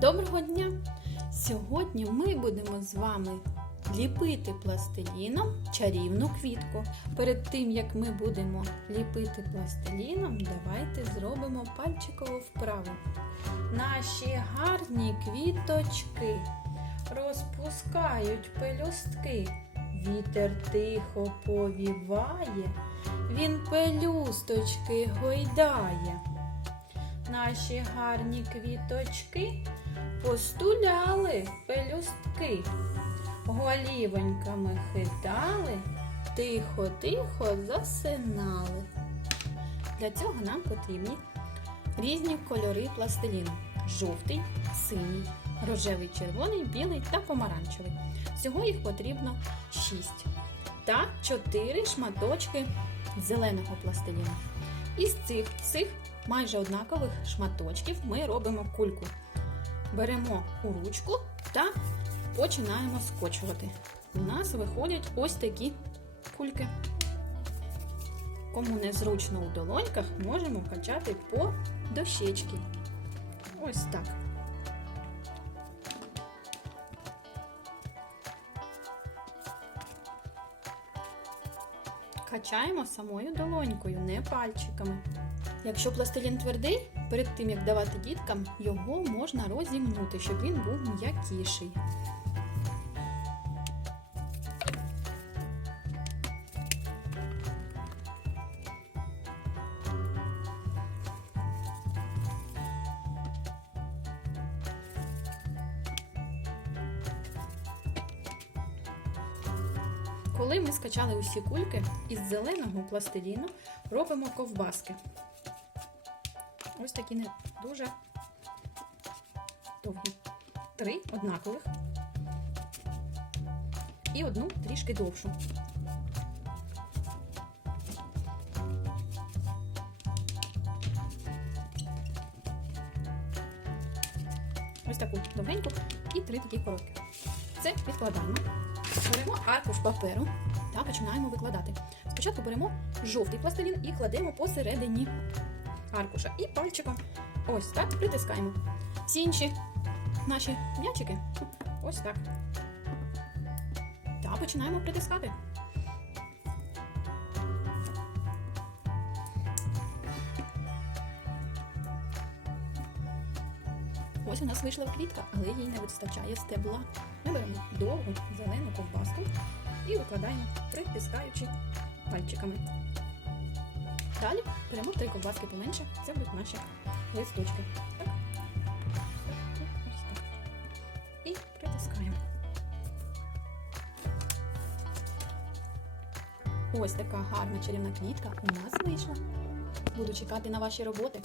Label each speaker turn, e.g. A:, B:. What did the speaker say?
A: Доброго дня! Сьогодні ми будемо з вами ліпити пластиліном чарівну квітку. Перед тим як ми будемо ліпити пластиліном, давайте зробимо пальчикову вправу. Наші гарні квіточки розпускають пелюстки. Вітер тихо повіває, він пелюсточки гойдає. Наші гарні квіточки постуляли пелюстки, голівоньками хитали, тихо-тихо засинали. Для цього нам потрібні різні кольори пластиліну: жовтий, синій, рожевий, червоний, білий та помаранчевий. Всього їх потрібно 6 та 4 шматочки зеленого пластиліну. Із цих всіх майже однакових шматочків ми робимо кульку. Беремо у ручку та починаємо скочувати. У нас виходять ось такі кульки. Кому незручно у долоньках, можемо качати по дощечки. Ось так. Качаємо самою долонькою, не пальчиками. Якщо пластилін твердий, перед тим як давати діткам, його можна розімнути, щоб він був м'якіший. Коли ми скачали усі кульки, із зеленого пластиліну робимо ковбаски. Ось такі не дуже довгі. Три однакових. І одну трішки довшу. Ось таку довгеньку і три такі короткі. Це відкладаємо. Беремо аркуш паперу та починаємо викладати. Спочатку беремо жовтий пластилін і кладемо посередині аркуша. І пальчиком ось так притискаємо. Всі інші наші м'ячики ось так. Та починаємо притискати. Ось у нас вийшла квітка, але їй не вистачає стебла. Ми беремо довгу зелену ковбаску і викладаємо, притискаючи пальчиками. Далі беремо три ковбаски поменше, це будуть наші листочки. Так. І притискаємо. Ось така гарна чарівна квітка у нас вийшла. Буду чекати на ваші роботи.